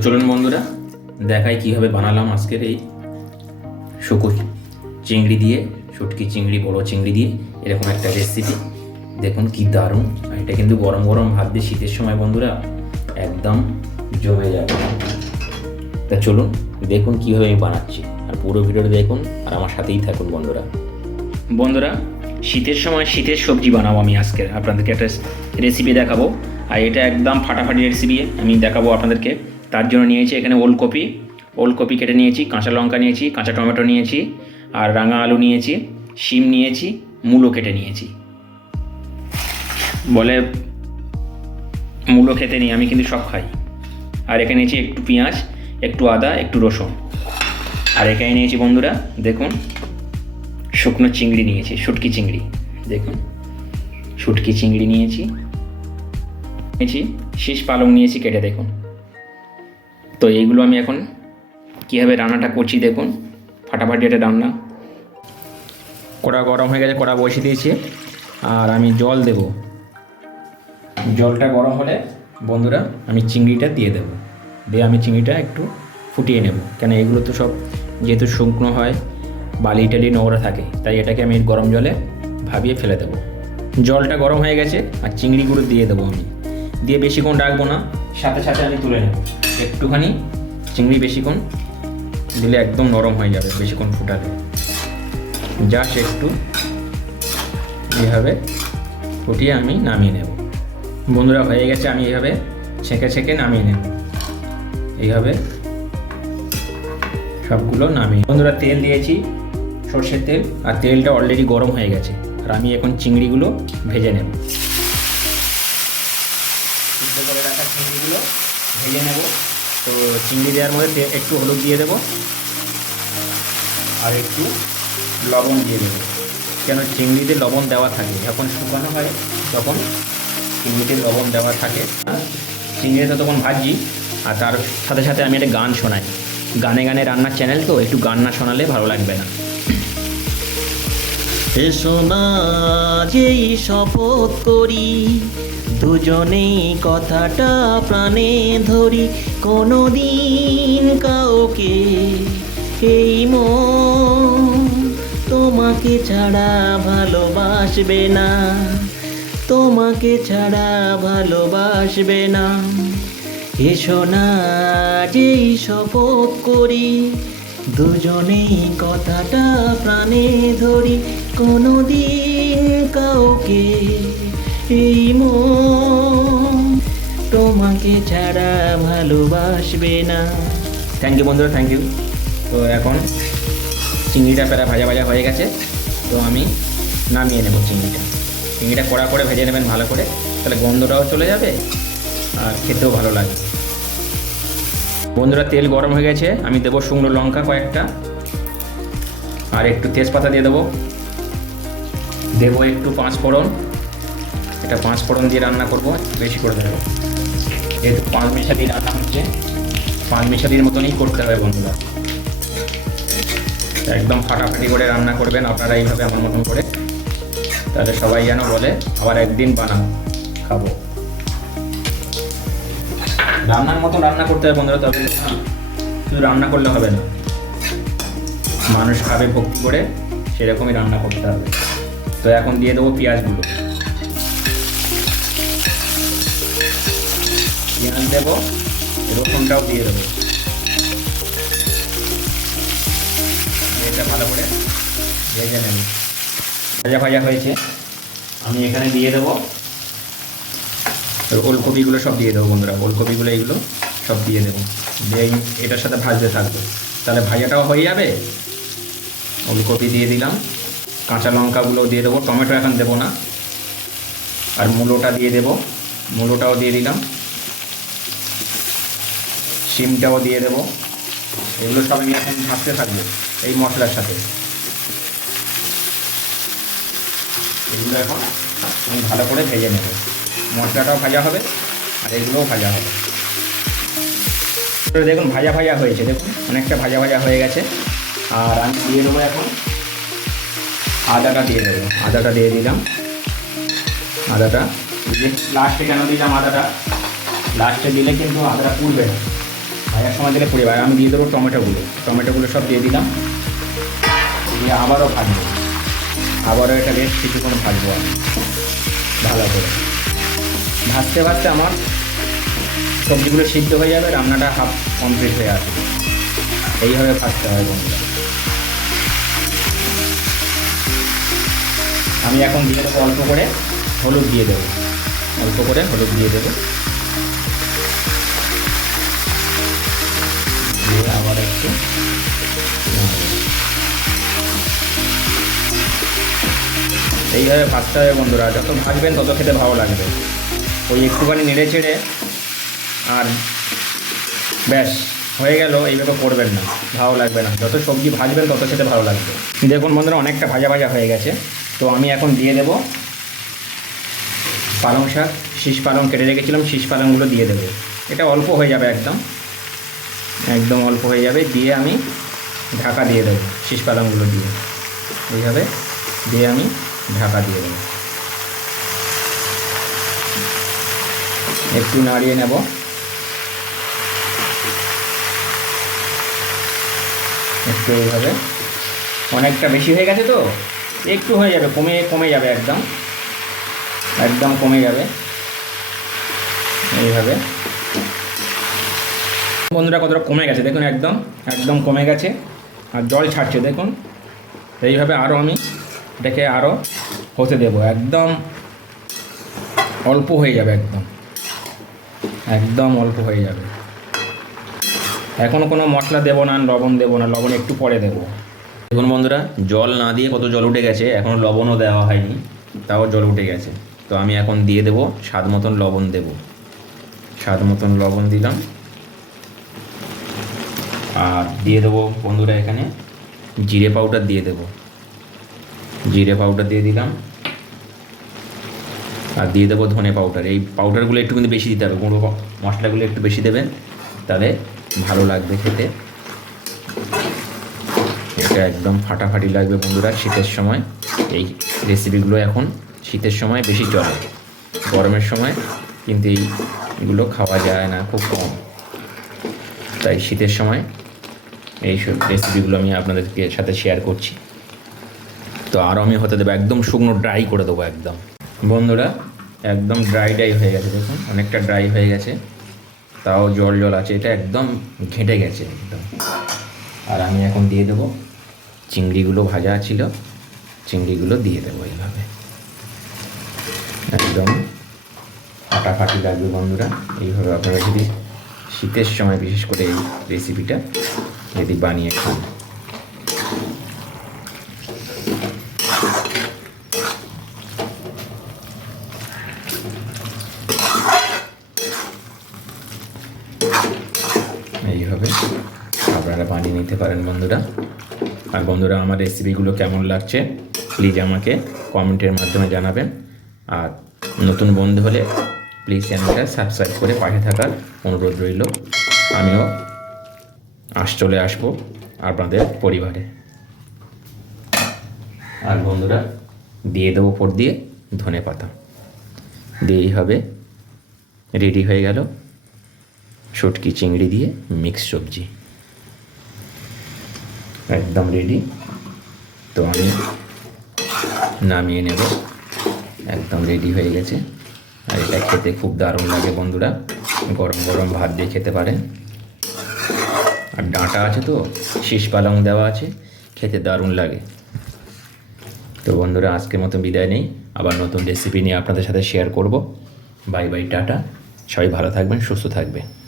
চলুন বন্ধুরা, দেখাই কীভাবে বানালাম আজকের এই শুকো চিংড়ি দিয়ে, শুটকি চিংড়ি, বড় চিংড়ি দিয়ে এরকম একটা রেসিপি দেখুন কি দারুণ। এটা কিন্তু গরম গরম ভাত দিয়ে শীতের সময় বন্ধুরা একদম জমে যাবে। তা চলুন দেখুন কীভাবে আমি বানাচ্ছি। আর পুরো ভিডিওটা দেখুন আর আমার সাথেই থাকুন বন্ধুরা। বন্ধুরা, শীতের সময় শীতের সবজি বানাবো আমি আজকে। আপনাদেরকে একটা রেসিপি দেখাবো। আর এটা একদম ফাটাফাটি রেসিপি আমি দেখাবো আপনাদেরকে। তার জন্য নিয়েছি এখানে ওলকপি। ওলকপি কেটে নিয়েছি, কাঁচা লঙ্কা নিয়েছি, কাঁচা টমেটো নিয়েছি আর রাঙা আলু নিয়েছি, শিম নিয়েছি, মূলো কেটে নিয়েছি। বলে মূলো খেতে নিই, আমি কিন্তু সব খাই। আর এখানে নিয়েছি একটু পেঁয়াজ, একটু আদা, একটু রসুন। আর এখানে নিয়েছি বন্ধুরা, দেখুন, শুকনো চিংড়ি নিয়েছি, শুটকি চিংড়ি। দেখুন, শুটকি চিংড়ি নিয়েছি। নিয়েছি, শীষ পালং নিয়েছি, কেটে দেখুন। তো এইগুলো আমি এখন কীভাবে রান্নাটা করছি দেখুন। ফাটাফাটি একটা রান্না। কড়া গরম হয়ে গেছে, কড়া বসিয়ে দিয়েছি। আর আমি জল দেব। জলটা গরম হলে বন্ধুরা আমি চিংড়িটা দিয়ে দেব। দিয়ে আমি চিংড়িটা একটু ফুটিয়ে নেব। কেন এগুলো তো সব যেহেতু শুকনো হয়, বালি টালি নোংরা থাকে, তাই এটাকে আমি গরম জলে ভাবিয়ে ফেলে দেবো। জলটা গরম হয়ে গেছে, আর চিংড়িগুলো দিয়ে দেবো আমি। দিয়ে বেশিক্ষণ রাখব না। সাথে সাথে আমি তুলে নেব। একটুখানি চিংড়ি বেশিক্ষণ দিলে একদম নরম হয়ে যাবে, বেশিক্ষণ ফুটালে। জাস্ট একটু এইভাবে ফুটিয়ে আমি নামিয়ে নেব। বন্ধুরা, হয়ে গেছে, আমি এইভাবে ছেঁকে ছেঁকে নামিয়ে নেব। এইভাবে সবগুলো নামিয়ে বন্ধুরা, তেল দিয়েছি, সর্ষের তেল, আর তেলটা অলরেডি গরম হয়ে গেছে। আর আমি এখন চিংড়িগুলো ভেজে নেব। সিদ্ধ করে রাখা চিংড়িগুলো ভেজে নেব। তো চিংড়ি দেওয়ার মধ্যে একটু হলুদ দিয়ে দেবো। আর একটু লবণ দিয়ে দেবো। কেন চিংড়িতে লবণ দেওয়া থাকে? যখন শুকানো হয় তখন চিংড়িতে লবণ দেওয়া থাকে। চিংড়িটা তখন ভাজি আর তার সাথে সাথে আমি একটা গান শোনাই। গানে গানে রান্নার চ্যানেল তো একটু গান না শোনালে ভালো লাগবে না। এসো না যেই শপথ করি দুজনেই কথাটা প্রাণে ধরি কোনো দিন কাউকে। এই তোমাকে ছাড়া ভালোবাসবে না, তোমাকে ছাড়া ভালোবাসবে না। এসো না যেই শপথ করি, দুজনেই কথাটা প্রাণে ধরি কোনো দিন কাউকে। এই মন তোমাকে ছাড়া ভালোবাসবে না। থ্যাংক ইউ বন্ধুরা থ্যাংক ইউ তো এখন চিংড়িটা প্যারা ভাজা ভাজা হয়ে গেছে, তো আমি নামিয়ে নেব চিংড়িটা। চিংড়িটা কড়া করে ভেজে নেবেন ভালো করে, তাহলে গন্ধটাও চলে যাবে আর খেতেও ভালো লাগবে বন্ধুরা, তেল গরম হয়ে গেছে, আমি দেবো শুকনো লঙ্কা কয়েকটা, আর একটু তেজপাতা দিয়ে দেবো। দেবো একটু পাঁচ ফোড়ন এটা পাঁচ ফোড়ন দিয়ে রান্না করব বেশি করে দেবো। যেহেতু পাঁচ মিশা দিয়ে রান্না হচ্ছে। পাঁচ মিশালির মতনই করতে হবে বন্ধুরা। একদম ফাটাফাটি করে রান্না করবেন আপনারা এইভাবে আমার মতন করে। তাহলে সবাই যেন বলে, আবার একদিন বানাও খাব। রান্নার মতো রান্না করতে হবে বন্ধুরা, তবে শুধু রান্না করলে হবে না। মানুষ খাবে ভক্তি করে, সেরকমই রান্না করতে হবে। তো এখন দিয়ে দেবো পেঁয়াজগুলো পেঁয়াজ দেবো রসুনটাও দিয়ে দেবো। এটা ভালো করে ভেজে নেব। ভাজা ভাজা হয়েছে। আমি এখানে দিয়ে দেবো। ওলকপিগুলো সব দিয়ে দেবো বন্ধুরা। ওলকপিগুলো এইগুলো সব দিয়ে দেবো। দিয়ে এটার সাথে ভাজতে থাকবে। তাহলে ভাজাটাও হয়ে যাবে। ওলকপি দিয়ে দিলাম। কাঁচা লঙ্কাগুলো দিয়ে দেবো। টমেটো এখন দেবো না। আর মূলোটা দিয়ে দেবো। মূলোটাও দিয়ে দিলাম। শিমটাও দিয়ে দেবো। এগুলো সব আমি এখন ভাজতে থাকব এই মশলার সাথে। এগুলো এখন আমি ভালো করে ভেজে নেব। মশলাটাও ভাজা হবে আর এগুলোও ভাজা হবে। দেখুন, ভাজা ভাজা হয়েছে, দেখুন, অনেকটা ভাজা ভাজা হয়ে গেছে। আর আমি দিয়ে দেবো এখন আদাটা দিয়ে দেবো। আদাটা দিয়ে দিলাম। আদাটা লাস্টে কেন দিলাম আদাটা? লাস্টে দিলে কিন্তু আদাটা পুড়বে না। ভাজার সময় দিলে পুড়ে আমি দিয়ে দেবো টমেটোগুলো। টমেটোগুলো সব দিয়ে দিলাম। দিয়ে আবারও ভাজবো। আবারও এটা বেশ কিছুক্ষণ ভাজবো আমি। ভালো করে। ভাজতে ভাজতে আমার সবজিগুলো সিদ্ধ হয়ে যাবে, রান্নাটা হাফ কমপ্লিট হয়ে আসবে। এইভাবে ভাজতে হয় বন্ধুরা। আমি এখন দিয়ে দেবো অল্প করে হলুদ দিয়ে দেবো। অল্প করে হলুদ দিয়ে দেবো। এইভাবে ভাজতে হবে বন্ধুরা, যত ভাজবেন তত খেতে ভালো লাগবে। ওই একটুখানি নেড়ে চেড়ে আর ব্যাস, হয়ে গেল, এইভাবে করবেন না, ভালো লাগবে না। যত সবজি ভাজবেন তত খেতে ভালো লাগবে। দেখুন বন্ধুরা, অনেকটা ভাজা ভাজা হয়ে গেছে। তো আমি এখন দিয়ে দেব পালং শাক, শীষ পালং কেটে রেখেছিলাম, শীষ পালংগুলো দিয়ে দেবো। এটা অল্প হয়ে যাবে একদম। একদম অল্প হয়ে যাবে, দিয়ে আমি ঢাকা দিয়ে দেবো, শীষ পালংগুলো দিয়ে। এইভাবে দিয়ে আমি ঢাকা দিয়ে দেবো। একটু নাড়িয়ে নেব। একটু এইভাবে। অনেকটা বেশি হয়ে গেছে তো? একটু হয়ে যাবে, কমে কমে যাবে একদম। একদম কমে যাবে। এইভাবে। বন্ধুরা কতটা কমে গেছে? দেখুন একদম একদম কমে গেছে। আর জল ছাড়ছে, দেখুন। এইভাবে আরও আমি এটাকে আরও হতে দেবো। একদম অল্প হয়ে যাবে, একদম। একদম অল্প হয়ে যাবে। এখন কোনো মশলা দেবো না লবণ দেবো না। লবণ একটু পরে দেবো। দেখুন বন্ধুরা, জল না দিয়ে কত জল উঠে গেছে। এখনও লবণও দেওয়া হয়নি, তাও জল উঠে গেছে। তো আমি এখন দিয়ে দেবো, স্বাদ মতন লবণ দেব। স্বাদ মতন লবণ দিলাম। আর দিয়ে দেবো বন্ধুরা এখানে জিরে পাউডার দিয়ে দেবো। জিরে পাউডার দিয়ে দিলাম। আর দিয়ে দেবো ধনে পাউডার এই পাউডারগুলো একটু কিন্তু বেশি দিতে হবে। গুঁড়ো মশলাগুলো একটু বেশি দেবেন, তাহলে ভালো লাগবে খেতে। এটা একদম ফাটাফাটি লাগবে বন্ধুরা শীতের সময়। এই রেসিপিগুলো এখন শীতের সময় বেশি চলে। গরমের সময় কিন্তু এইগুলো খাওয়া যায় না, খুব কম। তাই শীতের সময় এই সব রেসিপিগুলো আমি আপনাদেরকে সাথে শেয়ার করছি। তো আরও আমি হতে দেবো একদম শুকনো ড্রাই করে দেবো একদম। বন্ধুরা, একদম ড্রাই ড্রাই হয়ে গেছে দেখুন, অনেকটা ড্রাই হয়ে গেছে। তাও জল জল আছে, এটা একদম ঘেঁটে গেছে একদম। আর আমি এখন দিয়ে দেবো চিংড়িগুলো ভাজা ছিল, চিংড়িগুলো দিয়ে দেবো এইভাবে। একদম ফাটাফাটি লাগবে বন্ধুরা, এইভাবে আপনারা যদি শীতের সময় বিশেষ করে এই রেসিপিটা যদি বানিয়ে খান। এইভাবে আপনারা বানিয়ে নিতে পারেন বন্ধুরা। আর বন্ধুরা, আমার রেসিপিগুলো কেমন লাগছে প্লিজ আমাকে কমেন্টের মাধ্যমে জানাবেন। আর নতুন বন্ধু হলে প্লিজ চ্যানেলটা সাবস্ক্রাইব করে পাশে থাকার অনুরোধ রইল। আমিও আস চলে আসব আপনাদের পরিবারে। আর বন্ধুরা, দিয়ে দেবো উপর দিয়ে ধনে পাতা। দিয়েই হবে, রেডি হয়ে গেল শুটকি চিংড়ি দিয়ে মিক্স সবজি। একদম রেডি। তো আমি নামিয়ে নেব। একদম রেডি হয়ে গেছে। আর এটা খেতে খুব দারুণ লাগে বন্ধুরা। গরম গরম ভাত দিয়ে খেতে পারেন। আর ডাঁটা আছে তো, শীষ পালং দেওয়া আছে, খেতে দারুণ লাগে। তো বন্ধুরা, আজকের মতো বিদায় নেই। আবার নতুন রেসিপি নিয়ে আপনাদের সাথে শেয়ার করব। বাই বাই টাটা। সবাই ভালো থাকবেন, সুস্থ থাকবেন।